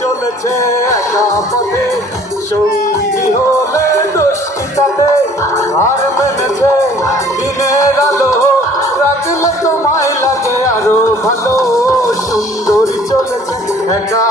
চলেছে একা পথে সঙ্গী হলে দুষ্কিতাতে আর মেনেছে দিনের আলো রাখলে তোমায় লাগে আরও ভালো সুন্দরী চলেছে একা